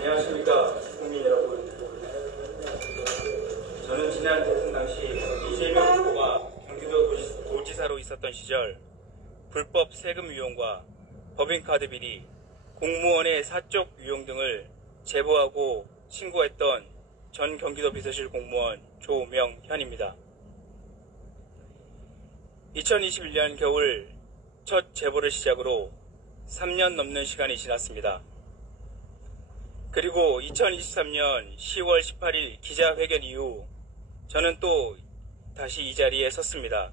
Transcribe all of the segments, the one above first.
안녕하십니까 국민 여러분. 저는 지난 대선 당시 이재명 후보가 경기도 도지사로 있었던 시절 불법 세금 유용과 법인카드 비리, 공무원의 사적 유용 등을 제보하고 신고했던 전 경기도 비서실 공무원 조명현입니다. 2021년 겨울 첫 제보를 시작으로 3년 넘는 시간이 지났습니다. 그리고 2023년 10월 18일 기자회견 이후 저는 또 다시 이 자리에 섰습니다.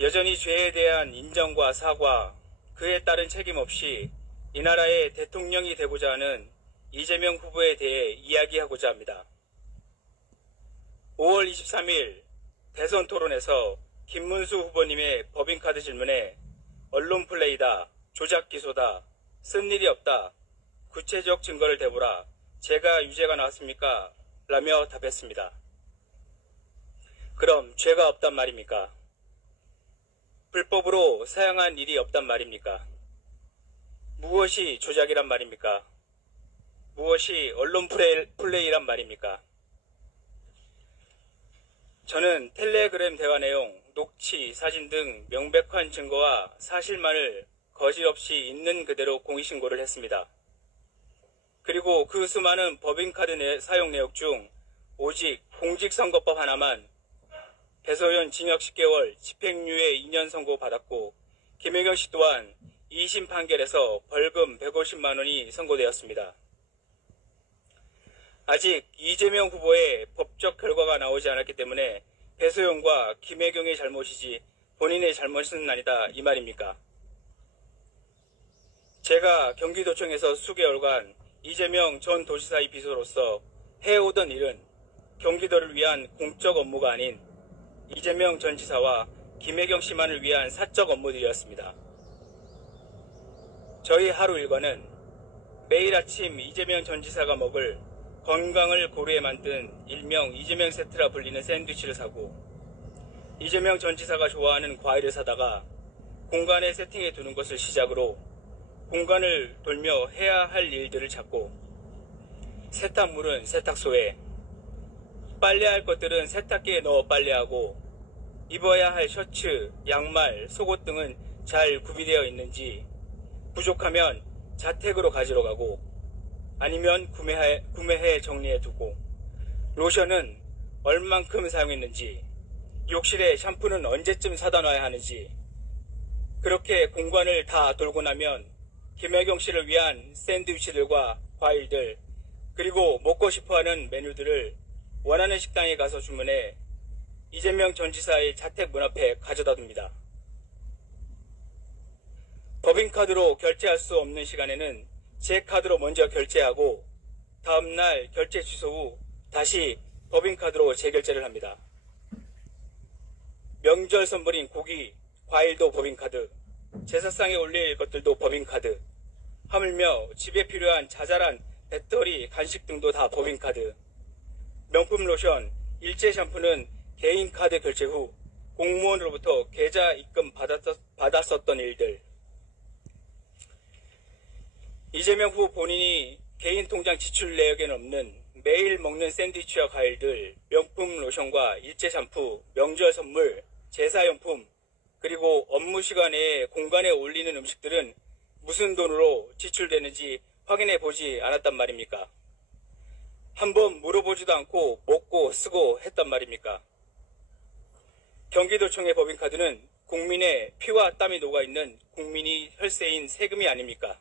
여전히 죄에 대한 인정과 사과, 그에 따른 책임 없이 이 나라의 대통령이 되고자 하는 이재명 후보에 대해 이야기하고자 합니다. 5월 23일 대선 토론에서 김문수 후보님의 법인카드 질문에 언론 플레이다, 조작 기소다, 쓴 일이 없다, 구체적 증거를 대보라, 제가 유죄가 나왔습니까? 라며 답했습니다. 그럼 죄가 없단 말입니까? 불법으로 사용한 일이 없단 말입니까? 무엇이 조작이란 말입니까? 무엇이 언론 플레이란 말입니까? 저는 텔레그램 대화 내용, 녹취, 사진 등 명백한 증거와 사실만을 거짓없이 있는 그대로 공익신고를 했습니다. 그리고 그 수많은 법인카드 사용 내역 중 오직 공직선거법 하나만 배소연 징역 10개월, 집행유예 2년 선고받았고 김혜경 씨 또한 2심 판결에서 벌금 150만 원이 선고되었습니다. 아직 이재명 후보의 법적 결과가 나오지 않았기 때문에 배소연과 김혜경의 잘못이지 본인의 잘못은 아니다 이 말입니까? 제가 경기도청에서 수개월간 이재명 전 도지사의 비서로서 해오던 일은 경기도를 위한 공적 업무가 아닌 이재명 전 지사와 김혜경 씨만을 위한 사적 업무들이었습니다. 저희 하루 일과는 매일 아침 이재명 전 지사가 먹을 건강을 고려해 만든 일명 이재명 세트라 불리는 샌드위치를 사고 이재명 전 지사가 좋아하는 과일을 사다가 공간에 세팅해 두는 것을 시작으로 공간을 돌며 해야 할 일들을 찾고 세탁물은 세탁소에, 빨래할 것들은 세탁기에 넣어 빨래하고 입어야 할 셔츠, 양말, 속옷 등은 잘 구비되어 있는지 부족하면 자택으로 가지러 가고 아니면 구매해 정리해 두고 로션은 얼만큼 사용했는지 욕실에 샴푸는 언제쯤 사다 놔야 하는지 그렇게 공간을 다 돌고 나면 김혜경 씨를 위한 샌드위치들과 과일들 그리고 먹고 싶어하는 메뉴들을 원하는 식당에 가서 주문해 이재명 전 지사의 자택 문 앞에 가져다 둡니다. 법인카드로 결제할 수 없는 시간에는 제 카드로 먼저 결제하고 다음날 결제 취소 후 다시 법인카드로 재결제를 합니다. 명절 선물인 고기, 과일도 법인카드, 제사상에 올릴 것들도 법인카드, 하물며 집에 필요한 자잘한 배터리, 간식 등도 다 법인카드, 명품 로션, 일제 샴푸는 개인카드 결제 후 공무원으로부터 계좌 입금 받았었던 일들, 이재명 후보 본인이 개인 통장 지출 내역에는 없는 매일 먹는 샌드위치와 과일들, 명품 로션과 일제 샴푸, 명절 선물, 제사용품, 그리고 업무 시간에 공간에 올리는 음식들은 무슨 돈으로 지출되는지 확인해 보지 않았단 말입니까? 한번 물어보지도 않고 먹고 쓰고 했단 말입니까? 경기도청의 법인카드는 국민의 피와 땀이 녹아있는 국민이 혈세인 세금이 아닙니까?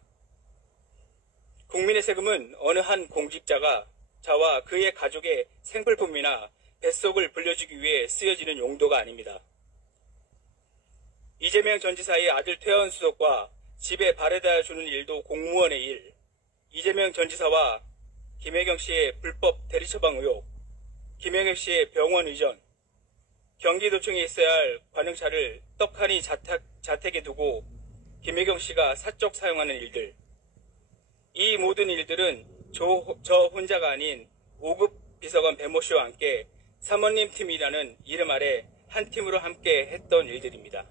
국민의 세금은 어느 한 공직자가 자와 그의 가족의 생필품이나 뱃속을 불려주기 위해 쓰여지는 용도가 아닙니다. 이재명 전 지사의 아들 퇴원 수속과 집에 바래다 주는 일도 공무원의 일, 이재명 전 지사와 김혜경 씨의 불법 대리처방 의혹, 김혜경 씨의 병원 의전, 경기도청에 있어야 할 관용차를 떡하니 자택에 두고 김혜경 씨가 사적 사용하는 일들, 이 모든 일들은 저 혼자가 아닌 5급 비서관 배모 씨와 함께 사모님 팀이라는 이름 아래 한 팀으로 함께 했던 일들입니다.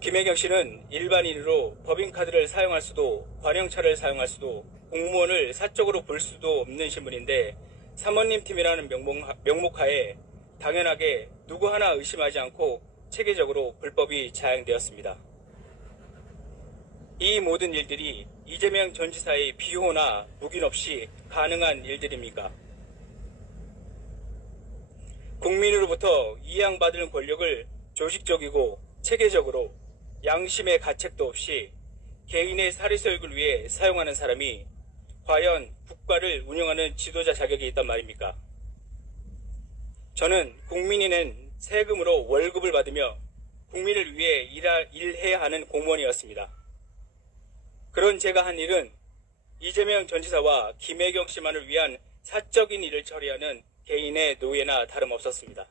김혜경 씨는 일반인으로 법인카드를 사용할 수도, 관용차를 사용할 수도, 공무원을 사적으로 볼 수도 없는 신분인데 사모님 팀이라는 명목하에 당연하게 누구 하나 의심하지 않고 체계적으로 불법이 자행되었습니다. 이 모든 일들이 이재명 전 지사의 비호나 묵인 없이 가능한 일들입니까? 국민으로부터 이양받을 권력을 조직적이고 체계적으로 양심의 가책도 없이 개인의 사리수익을 위해 사용하는 사람이 과연 국가를 운영하는 지도자 자격이 있단 말입니까? 저는 국민이 낸 세금으로 월급을 받으며 국민을 위해 일해야 하는 공무원이었습니다. 그런 제가 한 일은 이재명 전 지사와 김혜경 씨만을 위한 사적인 일을 처리하는 개인의 노예나 다름없었습니다.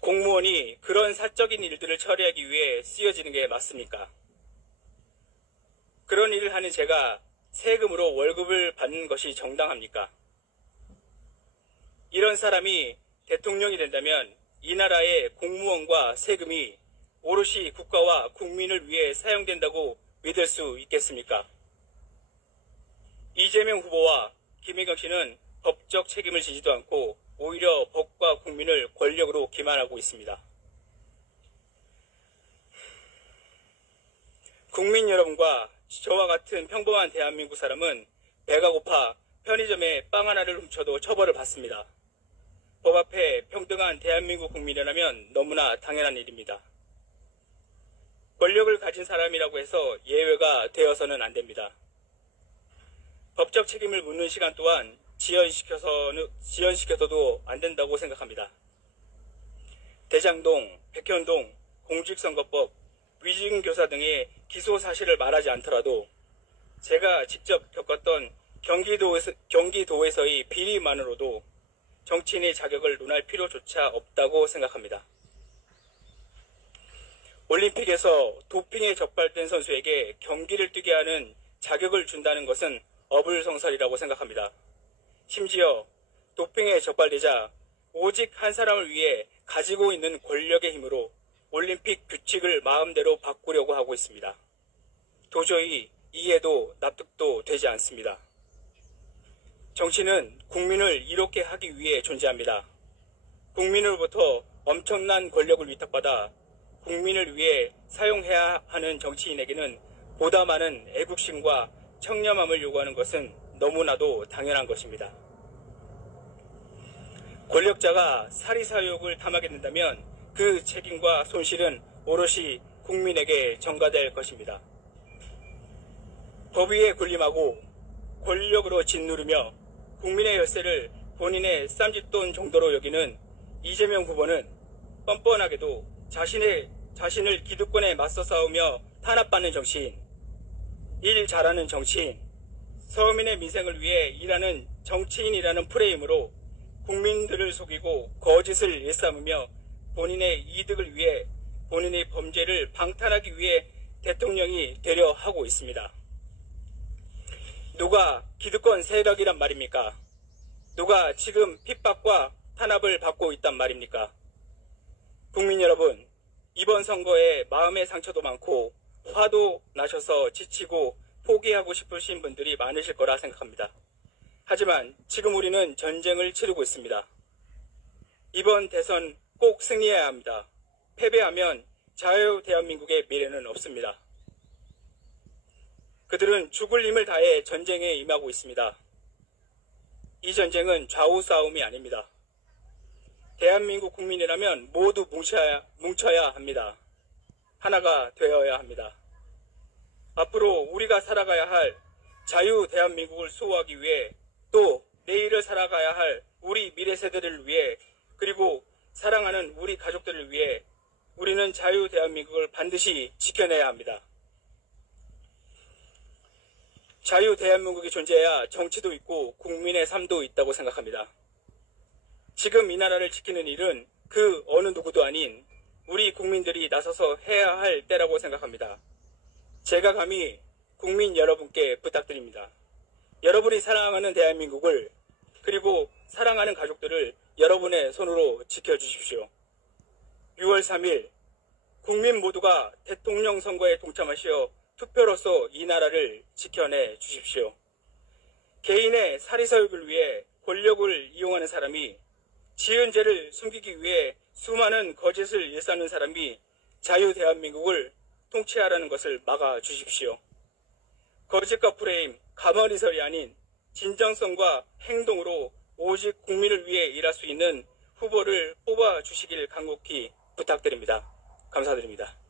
공무원이 그런 사적인 일들을 처리하기 위해 쓰여지는 게 맞습니까? 그런 일을 하는 제가 세금으로 월급을 받는 것이 정당합니까? 이런 사람이 대통령이 된다면 이 나라의 공무원과 세금이 오롯이 국가와 국민을 위해 사용된다고 믿을 수 있겠습니까? 이재명 후보와 김혜경 씨는 법적 책임을 지지도 않고 오히려 법과 국민을 권력으로 기만하고 있습니다. 국민 여러분과 저와 같은 평범한 대한민국 사람은 배가 고파 편의점에 빵 하나를 훔쳐도 처벌을 받습니다. 법 앞에 평등한 대한민국 국민이라면 너무나 당연한 일입니다. 권력을 가진 사람이라고 해서 예외가 되어서는 안 됩니다. 법적 책임을 묻는 시간 또한 지연시켜서도 안 된다고 생각합니다. 대장동, 백현동, 공직선거법, 위증교사 등의 기소 사실을 말하지 않더라도 제가 직접 겪었던 경기도에서의 비리만으로도 정치인의 자격을 논할 필요조차 없다고 생각합니다. 올림픽에서 도핑에 적발된 선수에게 경기를 뛰게 하는 자격을 준다는 것은 어불성설이라고 생각합니다. 심지어 도핑에 적발되자 오직 한 사람을 위해 가지고 있는 권력의 힘으로 올림픽 규칙을 마음대로 바꾸려고 하고 있습니다. 도저히 이해도 납득도 되지 않습니다. 정치는 국민을 이롭게 하기 위해 존재합니다. 국민으로부터 엄청난 권력을 위탁받아 국민을 위해 사용해야 하는 정치인에게는 보다 많은 애국심과 청렴함을 요구하는 것은 너무나도 당연한 것입니다. 권력자가 사리사욕을 탐하게 된다면 그 책임과 손실은 오롯이 국민에게 전가될 것입니다. 법 위에 군림하고 권력으로 짓누르며 국민의 열쇠를 본인의 쌈짓돈 정도로 여기는 이재명 후보는 뻔뻔하게도 자신을 기득권에 맞서 싸우며 탄압받는 정치인, 일 잘하는 정치인, 서민의 민생을 위해 일하는 정치인이라는 프레임으로 국민들을 속이고 거짓을 일삼으며 본인의 이득을 위해 본인의 범죄를 방탄하기 위해 대통령이 되려 하고 있습니다. 누가 기득권 세력이란 말입니까? 누가 지금 핍박과 탄압을 받고 있단 말입니까? 국민 여러분, 이번 선거에 마음의 상처도 많고 화도 나셔서 지치고 포기하고 싶으신 분들이 많으실 거라 생각합니다. 하지만 지금 우리는 전쟁을 치르고 있습니다. 이번 대선 꼭 승리해야 합니다. 패배하면 자유 대한민국의 미래는 없습니다. 그들은 죽을 힘을 다해 전쟁에 임하고 있습니다. 이 전쟁은 좌우 싸움이 아닙니다. 대한민국 국민이라면 모두 뭉쳐야 합니다. 하나가 되어야 합니다. 앞으로 우리가 살아가야 할 자유 대한민국을 수호하기 위해 또 내일을 살아가야 할 우리 미래 세대를 위해 그리고 사랑하는 우리 가족들을 위해 우리는 자유 대한민국을 반드시 지켜내야 합니다. 자유 대한민국이 존재해야 정치도 있고 국민의 삶도 있다고 생각합니다. 지금 이 나라를 지키는 일은 그 어느 누구도 아닌 우리 국민들이 나서서 해야 할 때라고 생각합니다. 제가 감히 국민 여러분께 부탁드립니다. 여러분이 사랑하는 대한민국을 그리고 사랑하는 가족들을 여러분의 손으로 지켜주십시오. 6월 3일 국민 모두가 대통령 선거에 동참하시어 투표로서 이 나라를 지켜내 주십시오. 개인의 사리사욕을 위해 권력을 이용하는 사람이, 지은 죄를 숨기기 위해 수많은 거짓을 일삼는 사람이 자유 대한민국을 통치하라는 것을 막아 주십시오. 거짓과 프레임, 가만히설이 아닌 진정성과 행동으로 오직 국민을 위해 일할 수 있는 후보를 뽑아 주시길 간곡히 부탁드립니다. 감사드립니다.